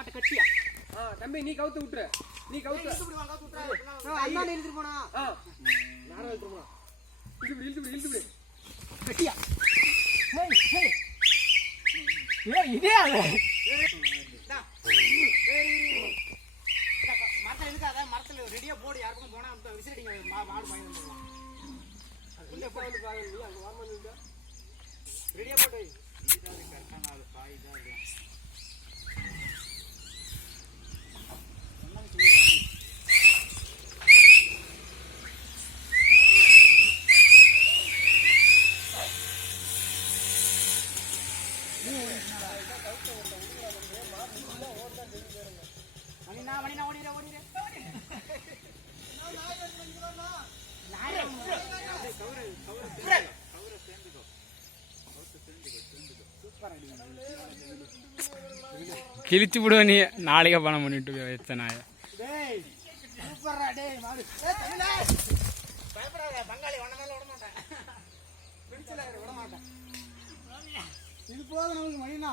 மாட்டை கட்டியா தம்பி நீ கவுத்து விட்டுரு. நீ கவுத்து அண்ணா இழுத்துட்டு போனா யாரும் இழுத்துட்டு போனா இழுத்து கட்டியா இதே மரத்தில் இருக்காத மரத்தில் ரெடியா போடு யாருக்கும் போனா விசிறிங்க மாடு வாங்கி வந்துடலாம் ரெடியா போட்டு மணினா ஓடிடுற கிழிச்சு விடுவ நீ நாளைக்கு பணம் பண்ணிட்டு வச்ச நாய பங்காளி விட மாட்டேன் இது போதும் நமக்கு மணினா